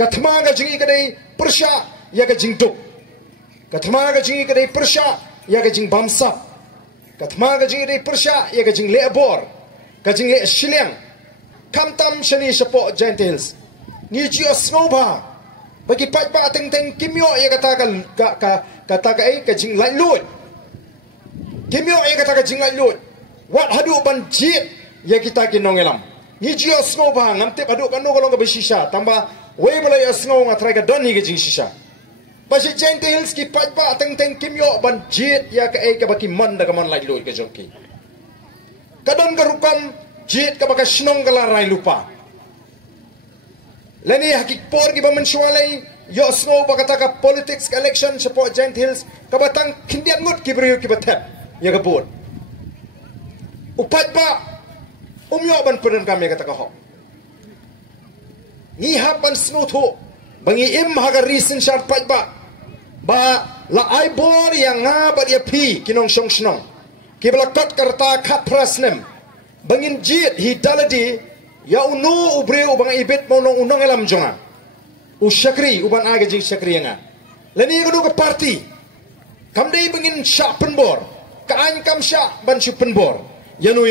Kathma ga jingi kadai persya ya ga jing duk. Kathma ga jingi kadai persya ya ga jing bamsap. Kathma ga jingi kadai persya ya ga jing lebor. Ga jing le shiliang. Kamtam shani support gentles. Ni jio snowba. Bagi pat teng kimyo ya kata ka ai ka jing lai lut. Kimyo ya kata ka jing lai lut. Wat hadu ban jit ya kita kinong elam. Ni jio snowba ngamte hadu kan no kolong ka besisha tamba we balai snow ngatrai ka don ni ka jing shisha. Basi gentles ki pat teng kimyo ban jit ya ka ai ka baki man da ka man lai lut ka jongki. Kadon ka rukam jit ka baka snong ka larai lupa. Lani hakik por ki ba mensualai yo snow bakata ka politics ka election support gentles ka batang kindian ngut ki beriu ki batap ya ka bot. Upat ba umyo ban peren kami kata ka ho. Ni hapan snow tho bangi im haga reason shart pat ba la ai bor yang nga ba dia pi kinong song snong ki bala kat karta khat prasnem bangin jit hi daladi ya unu ubreu bang ibet monong unong elam jonga usyakri uban aga jing syakri nga lani kudu ke parti kamdei bangin syak penbor kaan kam syak ban syu penbor yano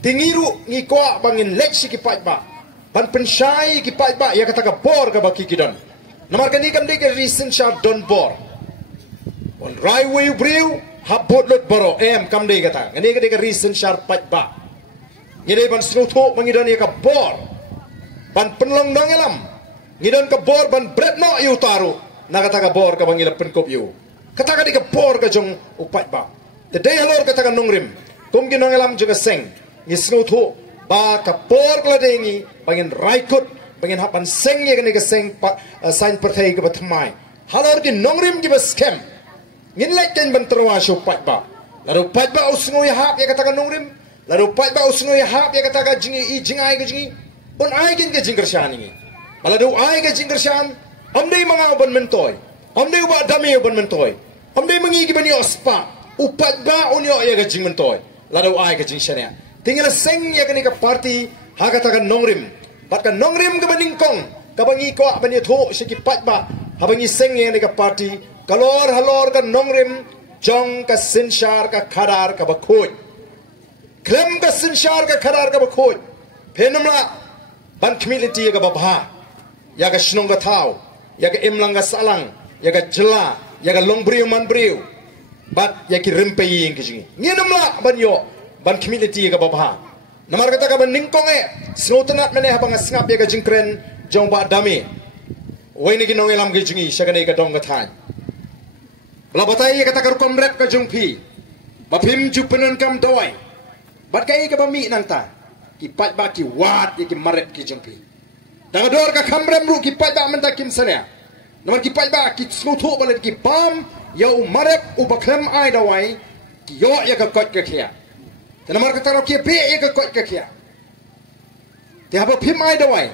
tingiru ngikwa bangin leksi ki patba ban pensyai ki patba ya kata ka bor ka baki kidan namar kani kamdei ke recent syak don bor on railway ubreu habot lot boro kamdei kata ngani ke recent syak patba ngidai ban snuto mangidan ya ka bor ban penlong dong elam ngidan ka bor ban bread no yu taru nakata ka bor ka bangila penkop yu kata ka di ka bor ka jong upat ba the day halor kata ka nongrim kum ginong elam juga seng ni snuto ba ka bor kla dengi bangin raikut bangin hapan seng ya ka seng sign perthai ka batmai halor ki nongrim ki ba scam ngin leken ban terwa shu upat ba lalu upat ba usngo ya hap ya kata ka nongrim lalu pat ba usno ya hap ya kata ka jingi I jingai ka jingi on ai kin ka jingkershan ni baladu ai ka jingkershan amdei mga uban mentoy amdei ba dami uban mentoy amdei mangi ki bani ospa upat ba unyo ya ka jing mentoy lalu ai ka jing shania tinggal seng ya ka ni ka party ha kata ka nongrim bat ka nongrim ka baningkong ka bangi ko bani tho siki pat ba ha bangi seng ya ni ka party kalor halor ka nongrim jong ka sinshar ka khadar ka bakhoj Klem ka sinshar ka kharar ka bakhoj phenamla ban community ka babha ya ka shnong ka thau ya ka imlang ka salang ya ka jela ya ka longbriu manbriu bat ya ki rimpe ying ki nginamla ban yo ban community ka babha namar kata ka ban ningkong snotanat mene habang snap ya ka jingkren jong ba dami wai ni ginong elam ki jingi shagane ka dong ka than labatai kata ka rukom rep ka jongpi bapim jupenon kam dawai bat kai ka bami nang ta ki pat ba ki wat ki maret ki jengpi dangador ka khamrem ru ki pat ba menta kim sania namar ki pat ba ki smuthu balet ki bam yau maret u baklem ai dawai ki yo ya ka kot ka khia namar ka taro ki pe ya ka kot ka khia te haba phim ai dawai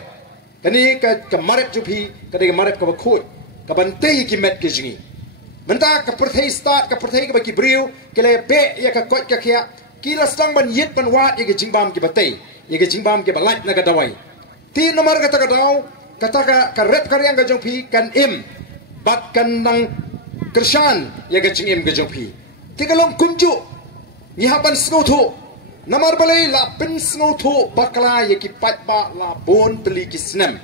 kani ka maret jupi kani ka maret ka bakhut ka bantei ki met ki jingi menta ka perthai start ka perthai ka ki briu ki le pe ya ka kot ka khia kila stang ban yit ban wat ye jingbam ki batei ye jingbam ki balat na ka dawai ti nomor kata ka daw kata ka rep karyang ka jongpi kan im bat kan nang kershan ye jingim ka jongpi ti kalong kunju ni hapan snotho namar balai la pin snotho bakla ye ki pat ba la bon peli ki snem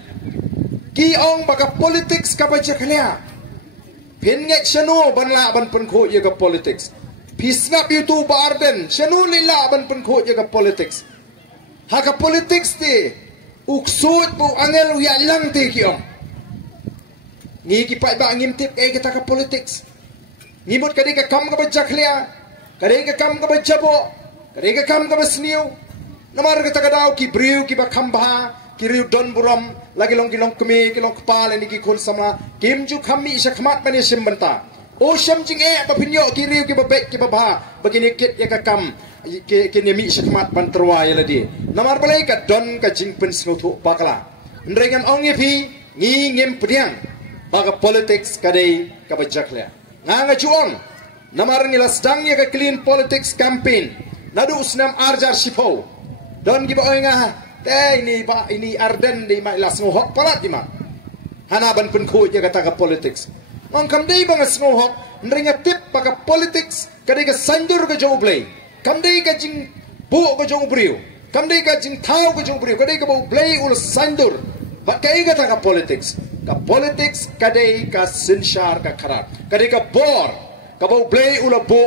ki ong baka politics ka ba chaklia pin ngek shano ban la ban pun kho ye ka politics Pisngap itu barden, syanu lila ban penkut jaga politics. Haka politics ti, uksud bu angel uya lang ti kiong. Ngi kipat ba ngimtip kay kita ka politics. Ngimut kadi ka kam ka ba jaklia, kadi ka kam ka ba jabo, kadi ka kam ka ba sniu. Namar kita ka daw ki briu ki ba kamba, ki riu don buram, lagi long kilong kumi, kilong kepala ni ki kun sama, kim ju kami isya khamat mani simbanta. O syam jing bapinyo kiriu ki babek ki babha begini kit ya kakam kini mi syakmat banterwa ya ladi namar balai ka don ka jing pen snutu bakala ndrengan ong pi ngi ngim pediang baga politics kadai ka bajakla nga juong namar ngilas dang ya ka clean politics campaign nadu usnam arjar sipo don ki ba nga ini ba ini arden di ma ilas ngohok palat di ma hana ban pun khu ya kata ka politics ngong kam dei bang sngo hok nringa tip paka politics kadai ka sandur ka jo blei kam dei ka jing bu ka jo briu kam dei ka jing thau ka jo briu kadai ka bo blei ul sandur ba kai kata ka politics kadai ka sinshar ka kharat kadai ka bor ka bo blei ul bo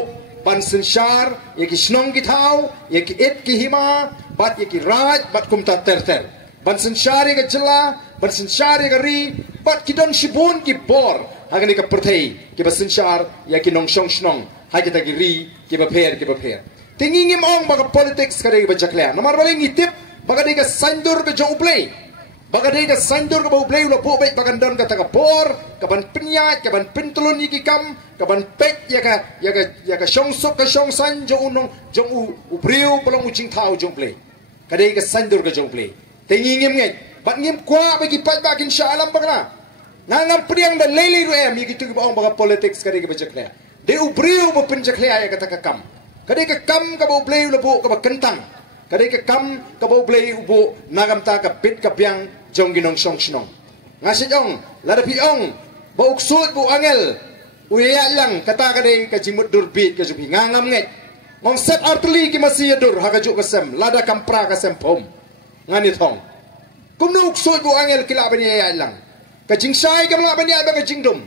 ban sinshar yaki snong ki thau yaki et ki hima bat yaki raj bat kumta ter ban sinshar ka jela ban sinshar ka ri bat ki don shibun ki bor hagani ka perthei ki ba sinshar yaki nong shong snong ha kita ki ri ki ba pher tingingim ong baga politics kadai ba jakla namar baling itip baga dei ka sandur ka jo play baga dei ka sandur ka ba play lo po bet baga don ka ta ka bor ka ban pinyat ka ban pintulun yiki kam ka ban pet ya ka shong sok ka shong san jo unong jo u briu pelong ucing thau jo play kadai ka sandur ka jo play tingingim ngai bat ngim kwa bagi pat bakin sha alam bagna nangam priang da lele ru em yiki tu ba ong baga politics kadai ka ba jakla de u briu ba pin jakla ya ka ta ka kam kadai ka kam ka bo play lo bo ka ba kentang kadai ka kam ka bo play bo nagam ta ka pit ka piang jong ginong song snong ngasi ong lada pi ong bo uksut bo angel uya lang kata kadai ka jimut durbit ka jupi ngangam nget ngong set artli ki masih dur ha ka juk ka sem lada kampra ka sem pom ngani thong kum nu uksut bo angel kila bani ya lang ka jing sai ka mla bani ba ka jingdum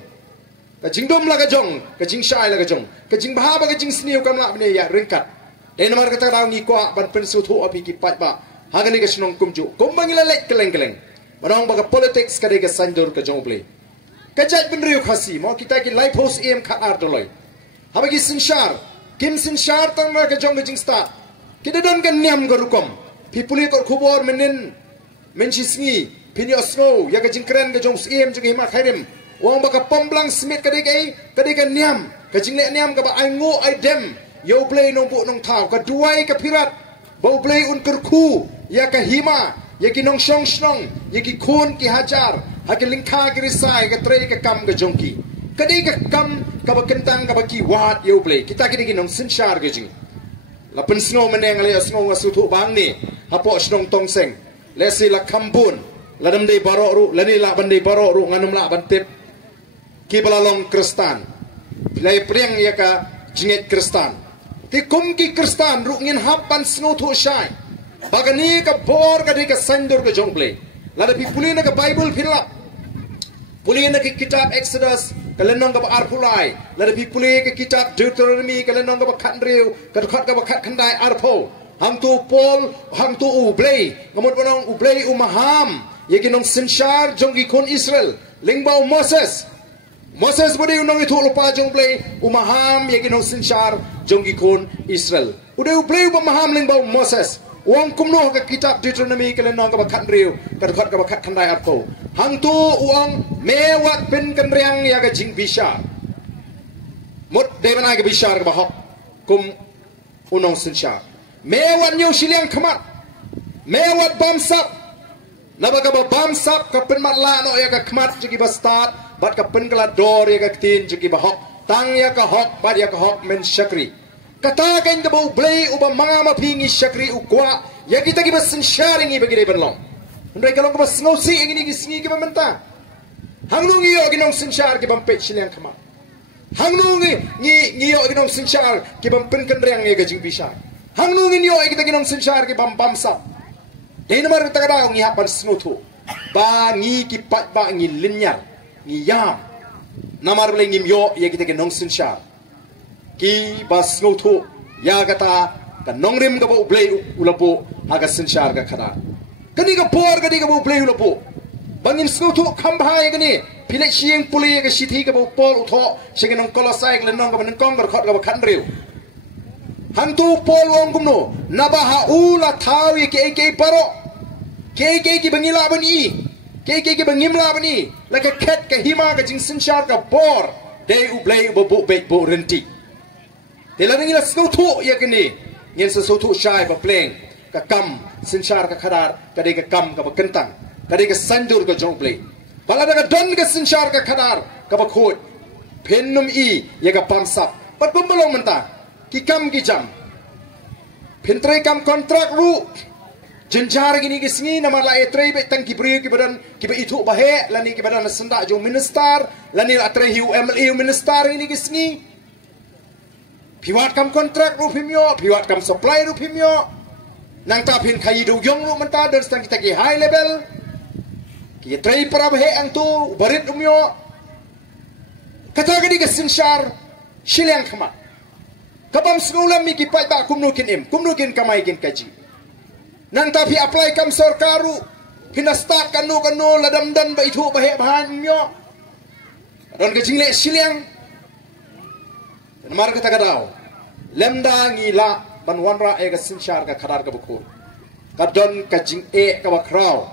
ka jingdom la ka jong ka jing shai la ka jong ka jing bha ba ka jing sniu kam la bne ya ringkat de namar ka tarang ni kwa ban pen su thu api ki pat ba ha ga ni ka snong kum ju kum bang la lek keleng barang ba ka politics ka de ka sandur ka jong ple ka jaj ben riu khasi mo kita ki life house em khat ar doloi ha ba ki sinshar kim sinshar tang ma ka jong ka jing sta kita don ka niam ka rukom pipuli ko khubor menin men chisngi pini osno ya ka jing kren ka jong em ju hima khairem wong baka pomblang smith kadai ka niam ka jingle niam ka ba ai ngo ai dem yo play nong bu nong thau ka duai ka pirat bo play un kurku ya ka hima ya ki nong shong snong ya ki khun ki hajar ha ki lingkha ki risai ka tre ka kam ka jongki kadai ka kam ka ba kentang ka ba ki wat yo play kita ki nong sinshar ka jing la pen snow meneng le snow nga su thu bang ni ha po snong tong seng le si la kambun la dam dei baro ru la ni la ban dei baro ru nganum la ban tip ki balalong kristan pilai priang ya ka jinget kristan ti kum ki kristan ru ngin hapan snow thu shai bagani ka bor ka di ka sandur ka jongle la da pi pulina ka bible philap pulina ki kitab exodus kalenong ka arpulai la da pi puli ka kitab deuteronomy kalenong ka khandriu ka khat ka khat khandai arpo ham tu pol ham tu ublei ngamot bonong ublei umaham yekinong sinshar jongi kon israel lingbau Moses budi unong itu lupa jong play umaham yakinong sinshar jonggi kon Israel. Udah play umaham lingbau Moses. Uang kumno ka kitab Deuteronomy kalenong ka bakat riu kadukhat ka bakat khandai arko. Hang tu uang mewat pin kanriang ya ka jing bishar. Mut dewana ka bishar ka bahok kum unong sinshar. Mewat nyu siliang khamat. Mewat bamsap. Nabaga ba bamsap ka pin matla no ya ka khamat jugi bastat. Bat ka pen kala dor ya ka tin juki ba hok tang ya ka hok bat ya ka hok men syakri kata kan ka bau blay uba manga mapingi syakri ukwa ya kita ki basin sharing i bagi de benlong ndai kalong ka bas ngosi ingini ki singi ki mamenta hangnungi yo ginong sinshar ki bampet silang kama hangnungi ni yo ginong sinshar ki bampen kan riang ya gajing bisa hangnungi yo kita ginong sinshar ki bam bamsa de namar ta kada ngi hapan snutu ba ngi ki pat ba ngi linyar ngiyam namar boleh ngimyo ya kita ke nong sinshar ki bas ngoto ya kata ka nongrim ka bo blay ulapo haga sinshar ka khada kani ka por kani ka bo blay ulapo bangin ngoto khambha ya kani phile sieng puli ka sithi ka bo pol utho sing nong kolosai ka nong ka nong kong ka khot ka khanriu hantu pol wong kumno nabaha ula thawi ke paro ke ki bangila bani ke bangimla bani la ka khet ka hima ka jing sinshar ka bor de ublay bo be bo renti de la ngila snotu ya kini ngin sa sotu shai ba pleng ka kam sinshar ka khadar ka de ka kam ka ba kentang ka de ka sandur ka jong play bala da ka don ka sinshar ka khadar ka ba khot pennum i ya ka pamsap pat bumbalong menta ki kam ki jam pentre kam kontrak ru jenjar gini kisngi nama la etrei be tang kibri kibadan kiba itu bahe lani kibadan senda jo minister lani la trei hiu MLA minister ini kisngi piwat kam kontrak ru pimyo piwat kam supply ru pimyo nang ta pin khai du yong ru menta dan stang kita ki high level ki trei para bahe ang tu barit umyo kata gini kisin shar shiliang khama kabam sekolah mi ki pai ba kumnukin kamai kin kaji nang tapi apply kam sarkaru kina start kanu ladam dan ba itu bahe bahan myo don ke jingle siliang mar kata kadau lemda ngila ban wanra e ga sinchar ga khadar ga buku kadon ka jing e ka bakrau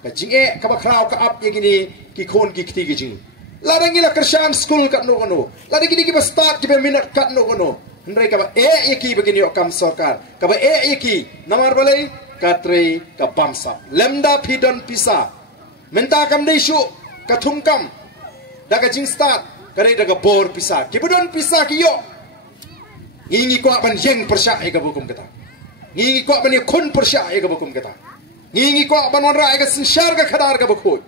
ka jing e ka bakrau ka ap ye gini ki khon ki khti gi jing ladang ngila krishan school ka no ladang gini ki ba start ki be minute ka no ndai ka ba e ki begini kam sarkar ka ba e ki namar balai katre ka bamsa lemda pidon pisa menta kam dei shu ka thum kam daga jing start kare daga bor pisa kibudon pisa kiyo ngingi ko ban yeng persya e ka bukum kata ngingi ko ban kun persya e ka bukum kata ngingi ko ban wan ra e ka sinshar ka khadar ka bukut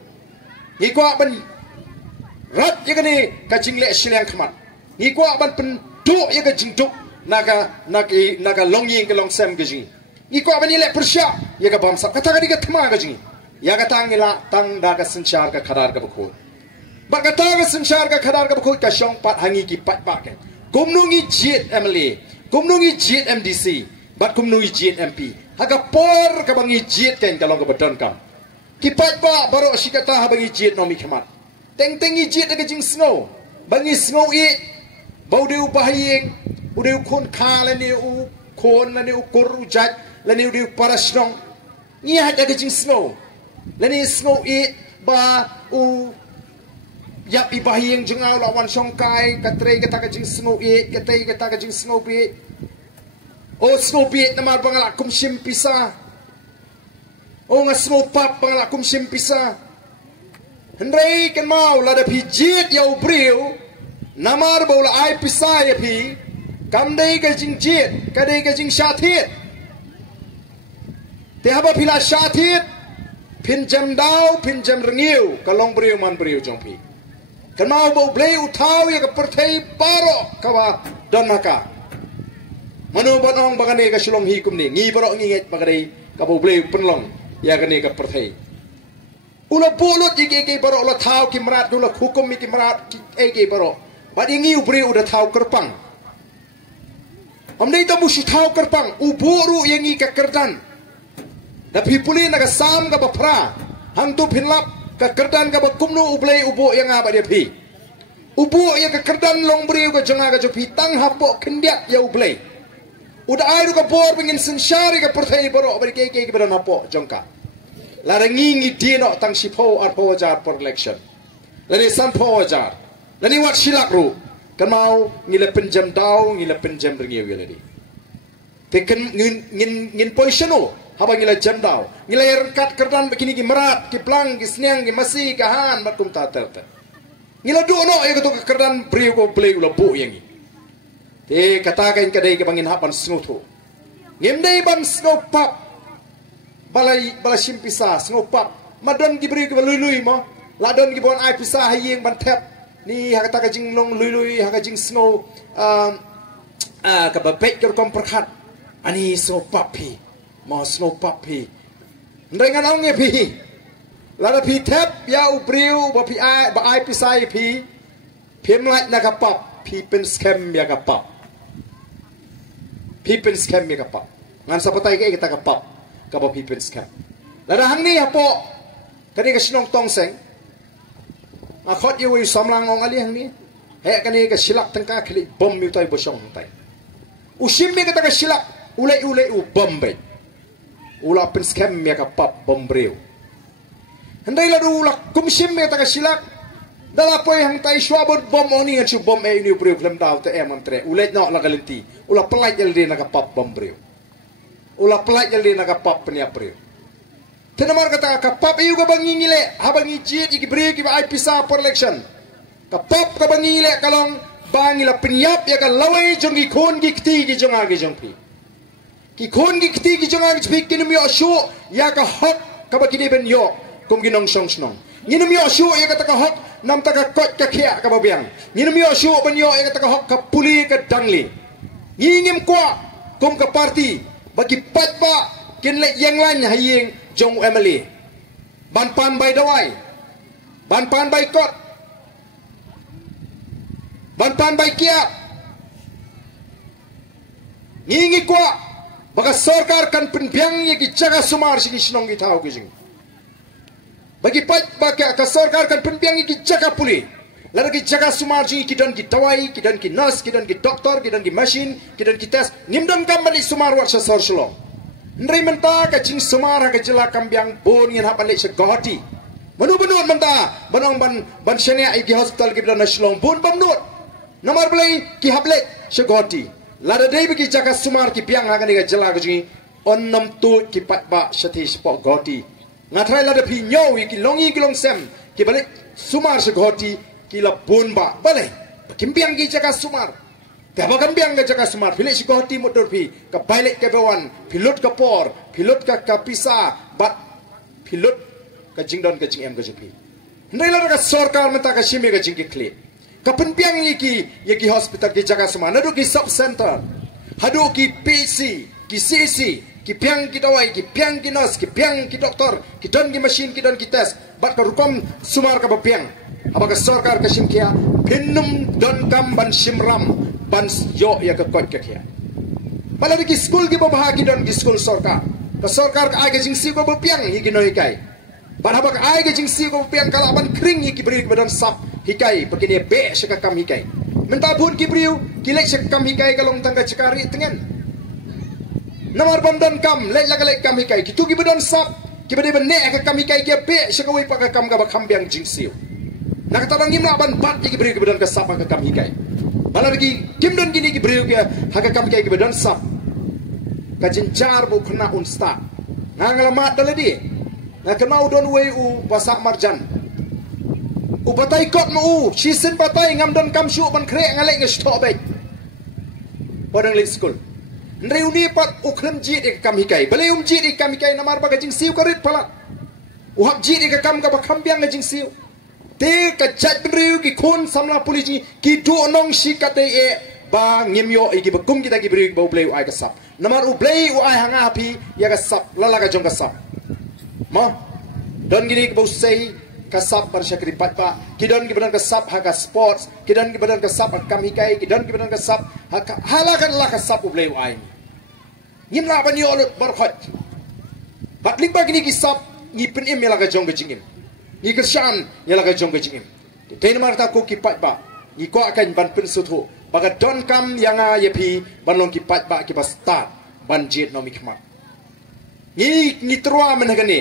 ngi ko ban rat ye ka ni ka jingle shiliang khmat ngi ko ban pen du ye ka jing du naga longying ka long sem ka jing iko abani le persya ya ga bamsa kata ga diga thma ga jing ya ga tang ila tang da ga sanchar ga khadar ga bukho ba ga ta ga sanchar ga khadar ga bukho ka shong pat hangi ki pat ba ke gumnungi jit MLA gumnungi jit MDC bat gumnungi jit MP haga por ka bangi jit ken ka long ga badon kam ki pat ba baro shikata ha bangi jit no mi khmat teng tengi jit ga jing snow bangi snow i baudeu bahayeng udeu khon kha le ni u khon le ni u kur jat lani udi parasnong ni hada ke jing snow lani snow i ba u yap i bahiyeng jengau lawan songkai katre kata ke jing snow i kate kata ke jing snow pi o snow pi namar bangala kum sim pisa o nga snow pap bangala kum sim pisa hendrai ken mau lada pi jit yau briu namar bola ai pisa ya pi kam dei ke jing jit kadei ke jing shathit te haba pila shathit pinjam dau pinjam rengiu kalong briu man briu jongpi kanau bo blei uthau ya ka perthei paro kawa donaka manu bonong bagane ka sulong hi kumni ngi baro ngi nget bagane ka bo blei penlong ya kane ka perthei ulo bolot ke baro la thau ki marat dula hukum mi ki marat ki ke baro badi ngi briu udah thau kerpang amdei to mushi thau kerpang uburu yang ngi ka kerdan da pipuli naga sam ka bapra hang tu pinlap ka kerdan ka bakumnu ublei ubo yang aba dia pi ubo ya ka kerdan long bri ka jonga ka jopi tang hapo kendiak ya ublei uda airu ka bor bingin sinshari ka perthai boro bari ke badan hapo jongka larangi ngi dino tang sipo ar po jar por election lani san po jar lani wat silak ru kan mau ngile penjam dau ngile penjam ringiu ladi teken ngin positiono haba ngila jandau ngila yerkat kerdan begini ki merat ki plang ki sniang ki masih ka han bakum ta terte ngila do no ya to kerdan briu ko play ula bu yangi te kata kain kadai ke bangin hapan snuthu ngimdei ban snopap balai simpisa snopap madon ki briu ki lui mo ladon ki bon ai pisa hayeng ban tap ni hakata ka jing long lui haka jing snow ka bapek ker kom perkhat ani snopap pi mau snow papi, dengan orang pi, lalu pi tap ya ubriu, bapi ai pisai pi, pemlat nak kapap, pi pen scam ya kapap, pi pen scam ya kapap, ngan sapatai kita kapap, kapap pi pen scam. Lalu hang ni apa, kani kesinong tongseng, akot iu samlang orang ali hang ni, kani kesilak tengkah kali bom yutai bosong tai, usim ni kita kesilak, ulai bom bay. Ula pen scam ya kapap bombreu hendai ladu ula kumsim ya taka silak dala poy hang tai swabot bom oni ngan su bom e ni breu klem dau te emantre ulet no la galenti ula pelaj jel di na kapap bombreu ula pelaj jel di na kapap penia breu tenamar kata kapap iu ka bangingile habangi jit iki breu ki ai pisa per election kapap ka bangingile kalong bangila penyap ya ka lawai jongi kon gi kti gi jonga gi jongpi ki khun ki kti ki jangang chpik ki num yo shu ya ka hok ka ba ki de ben yo kum ki nong song snong ni num yo shu ya ka ta ka hok nam ta ka kot ka khia ka ba biang ni num yo shu ben yo ya ka ta ka hok ka puli ka dangli ni ngim kwa kum ka party bagi pat ba kin le yang lan haying jong emily ban pan bai dawai ban pan bai kot ban pan bai kia ngi kwa baka sarkar kan penbiang ye ki jaga sumar si snong ki thau ki jing bagi pat baka ka sarkar kan penbiang ye ki jaga puli lada ki jaga sumar ji ki dan ki dawai ki dan ki nurse ki dan ki doktor ki dan ki machine ki dan ki test nimdam kam bali sumar wa sa sor slo ndrei menta ka jing sumar ka jela kambiang bon yen hapan le se gohati manu benut menta banong ban shania i ki hospital ki dan shlong bon bamnut nomor blai ki hable se gohati lada dei bagi jaga sumar ki piang ha ka jela ka jing onnam tu ki pat ba sathi spok gohati ngatrai lada phi nyo ki longi ki long sem ki balik sumar se gohati ki la bon ba bale kimpiang ki jaga sumar Kaba kambiang ka jaga sumar pilih si kohti motor pi ka balik ka bewan pilot ka por pilot ka kapisa bat pilot ka jingdon ka jing em ka jepi ndai la ka sarkar menta ka simi ka jing ki kle ka penpiang ye ki hospital ki jaga sumar nadu ki sub center hadu ki PC ki CC ki piang ki dawai ki piang ki nurse ki piang ki doktor ki don ki machine ki don ki test bat ka rukom sumar ka piang apa ka sarkar ka simkia pinnum don kam ban simram ban yo ya ka kot ka kia bala di school ki babah ki don ki school sarkar ka sarkar ka ai ka jingsi ko piang hi ki no hikai ban haba ka ai ka jingsi ko piang kala ban kring hi ki beri badan sap hikai begini be saka kam hikai menta bun ki briu ki lek saka kam hikai kalong tangga cekari tengen namar ban don kam lek lek kam hikai ki tu ki badan sap ki beri bene ka kam hikai ki be saka wi pa ka kam ka ba kam biang jingsi nak tabang ngim ban bat ki beri ki badan ka sap ka kam hikai bala lagi kim don gini ki beriu kia haka kam kai ki badan sap ka jincar bu kena unsta ngalamat daladi na kenau don wei u pasak marjan u batai kot mu u sisen batai ngam don kam shu ban kre ngalek nge stop baik podang lek school ndrei uni pat u khlem ji de kam hikai bale ji de kam hikai namar ba jing siu karit pala u hak ji de kam ka ba kham biang jing siu te ka chat beriu ki khun samla polisi ki do nong sikate e ba ngimyo e ki bakum kita ki beriu ba bleu ai ka sap namar u bleu ai hanga api ya ka sap lala ka jong ka sap ma don gini ki bo sei ka sap par syakri pat pa ki don ki badan ka sap ha ka sports ki don ki badan ka sap kam hikai ki don ki badan ka sap ha halakan la ka sap u bleu ai ngim la ban yo lut bar khot bat limba gini ki sap ni pen em la ka jong ka jingim ni kersan yala ka jong ka jingim te namar ta ko ki pat ba ni ko akan ban pen suthu baga don kam yanga yepi ban long ki pat ba ki pas start ban jet no mikmat ni trua menagani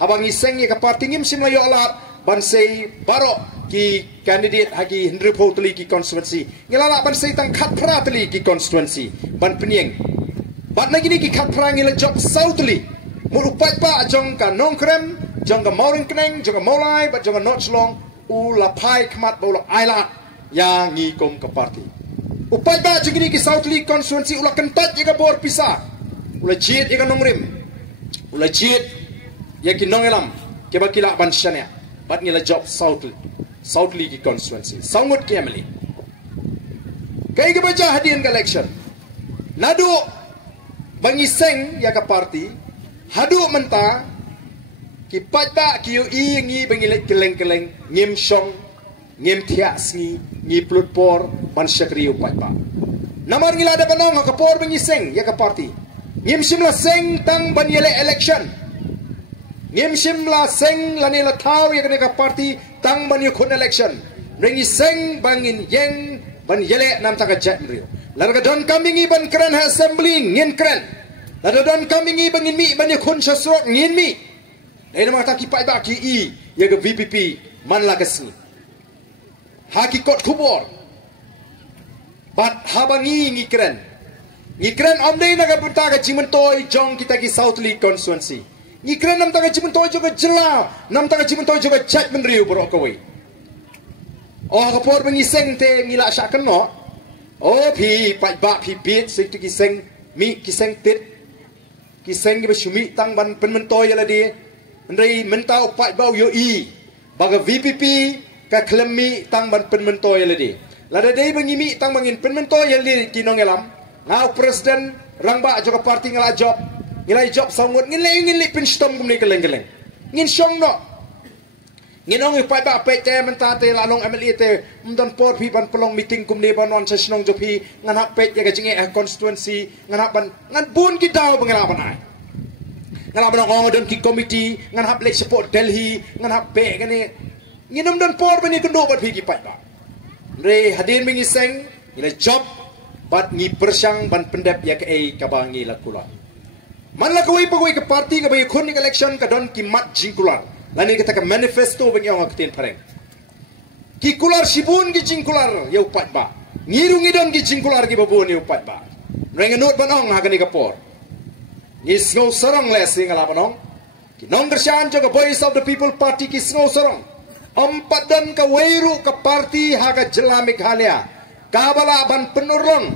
habang iseng ye ka party ngim sim la yo alat ban sei baro ki candidate hagi Henry Potli ki constituency ngilala ban sei tang khat pratli ki constituency ban penieng bat lagi ni ki khat pra ngila job southli mulu pat ba jong ka nongkrem jong ka moring kneng jong ka molai bat jong ka not long u la pai khmat bo la aila yang ngi kom ka party upat ba jong ni ki southli constituency ula kentat ye ka bor pisa ula jit ye ka nongrim ula jit ye ki nongelam ke ba kila ban shania bat ngila job southli ki constituency sangut kemeli kai ka baca hadian ka election nadu bangi seng ya ka party hadu menta ki pata ki i ngi bengilek keleng-keleng ngim song ngim thias ngi plut por ban syakri upat ba namar ngila da banong ka por bengi seng ya ka party ngim simla seng tang ban yele election ngim simla seng la ni la thau ya ka party tang ban yukun election rengi seng bangin yeng ban yele nam ta ka jat rio larga don kamingi ban kran assembly ngin kran larga don kamingi bangin mi ban yukun sasrok ngin mi Dahil mata kipai ba ki i ya ke VPP man la kesni. Haki kot kubor. Bat habangi ngikren. Ngikren omdei naga punta ka cimentoi jong kita ki Southly constituency. Ngikren nam taga cimentoi juga jela, nam taga cimentoi juga chat menriu borok kowe. Oh kapor mengiseng te ngila syak keno. Oh pi pai ba pi bit sik tu kiseng mi kiseng tit. kiseng ki besumi tang ban penmentoy la di ndrei mentau pat bau yo i baga VPP ka klemi tang ban penmentoy la di lada dei bangimi tang bangin penmentoy la di kinong elam ngau presiden rangba joka parti ngala job ngilai job sangut ngilai pinstom kumni keleng-keleng ngin syong no nginong ipai ba pe te mentate la long MLA te mdon por pi ban pelong meeting kumni ban non sesnong jopi ngan hap pe ya gajinge constituency ngan hap ban ngan bun ki daw bangala ban ai ngan hap ban ong don ki committee ngan hap lek support Delhi ngan hap pe gani nginom don por bani kundo bat pi ki pai ba re hadin mingi seng ila job bat ngi persyang ban pendep ya ke ka bangi la kula man la koi pagoi ke parti ka bai khun election ka don ki mat jingkular lani kita ke manifesto bagi orang ketin pareng ki kular sibun ki jingkular ya upat ba ngiru ngidon ki jingkular ki babun ya upat ba rengenut banong ha kani kapor ni snow sarong le singala banong ki nong kersyan jo ka voice of the people party ki snow sarong empat dan ka weiru ka parti ha ka jelamik halia kabala ban penurlong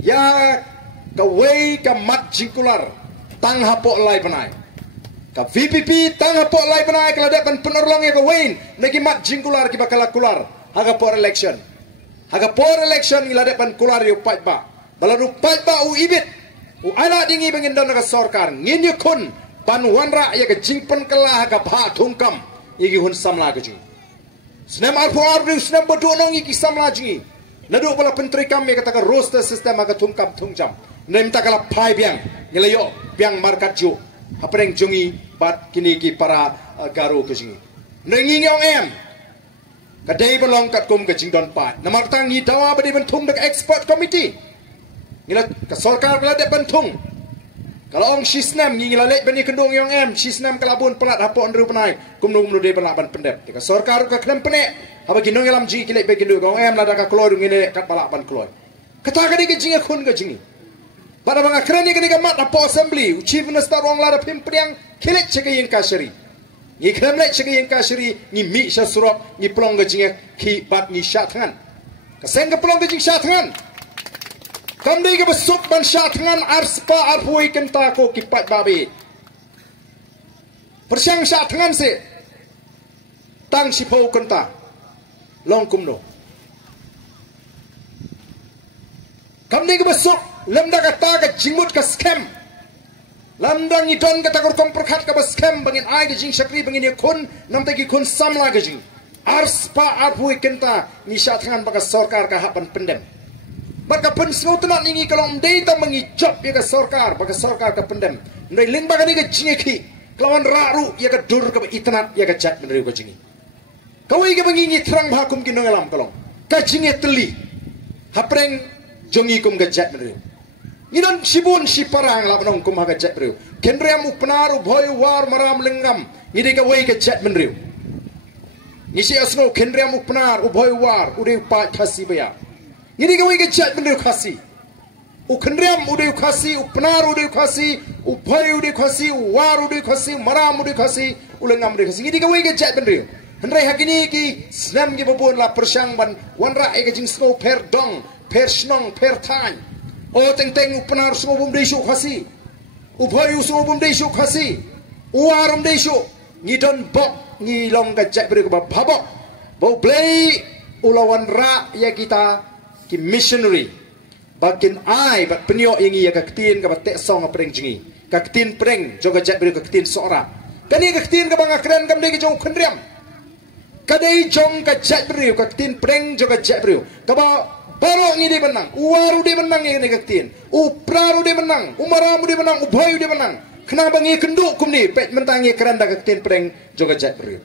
ya ka wei ka mat jingkular tang hapok lai banai ka VPP tang hapok lai banai kala depan penerlong ya ka wain nagi mat jingkular ki bakal kular haga por election ila depan kular yu pat ba balaru pat ba u ibit u ala dingi bangin don ka sarkar ngin yu kun pan wanra ya ka jingpan kala haga pha thungkam igi hun samla ka jing snam ar for ru snam bodu nong igi samla jingi nadu bala pentri kam ya kata ka roster system haga thungkam thungjam nem ta kala phai biang ngelayo biang markat ju hapreng jungi bat kini ki para garu ke jingi nengi ngong em kadai belong kat kum ke jing don pat namar tang ni dawa badi bentung dek expert committee ngila ka sarkar kala dek bentung kalau ong sisnam ngila lek bani kendung ngong em sisnam kalabun pelat hapo andru penai kumnung nu de balaban pendep ka sarkar ka klem pene haba ginong elam ji kilek be kindu ngong em lada ka klor ngine kat balaban klor kata ka de jingi khun ke jingi pada bang akhirnya kini kemat apa assembly chief minister orang lara pimpriang kilik cekay yang kasiri ni kremlek cekay yang kasiri ni mi syasrok ni pelong gajing ki bat ni syatangan kaseng ke pelong gajing syatangan kamdi ke besuk ban syatangan arspa arpui kenta ko kipat babi persyang syatangan se tang sipau kenta long kumno kamdi ke besuk lemda kata ka jingmut ka scam lamdang ni don kata kor komperkhat ka scam bangin ai ke jing sakri bangin kun nam tagi kun samla ke jing arspa arpui kenta ni syatangan baka sarkar ka hapan pendem maka pen snotna ningi kalong dei ta mangi job ya ka sarkar ka pendem ndai ling baka ni ka jingki kelawan raru ya ka dur ka itnat ya ka jat menri ka jingi kawai ka bangi terang hakum kinong alam kalong ka jingi teli hapreng jongi kum ka jat menri Ngidan sibun si parang la penong kum haga jet riu. Kendriam upnaru boy war maram lengam. Ngidi ka wei ka jet men riu. Ngisi asno kendriam upnar boy war ude pa khasi baya. Ngidi ka wei ka jet men riu khasi. U kendriam ude khasi upnar ude khasi boy ude khasi war ude khasi maram ude khasi ulengam ude khasi. Ngidi ka wei ka jet men riu. Hendrai hakini ki snam gi babon la persyang ban wanra e ka jing snow per dong per snong per time. Oh teng upenar semua bum desu khasi upayu semua bum desu khasi uaram desu ngidon bok ngilong gajak beri ke babok bau play ulawan ra ya kita ki missionary bakin ai bat penyo ingi ya kaktin ka batek song apreng jingi kaktin preng joga jak beri kaktin sora kani kaktin ka bang akren kam de jong khendriam kadai jong ka jak beri kaktin preng joga jak beri ka ba Barok ni dia menang, uwaru dia menang yang ni kaktin, upraru dia menang, umaramu dia menang, ubayu dia menang. Kenapa ngi kenduk kum ni, pet mentangi keranda kaktin pereng joga jat beriu.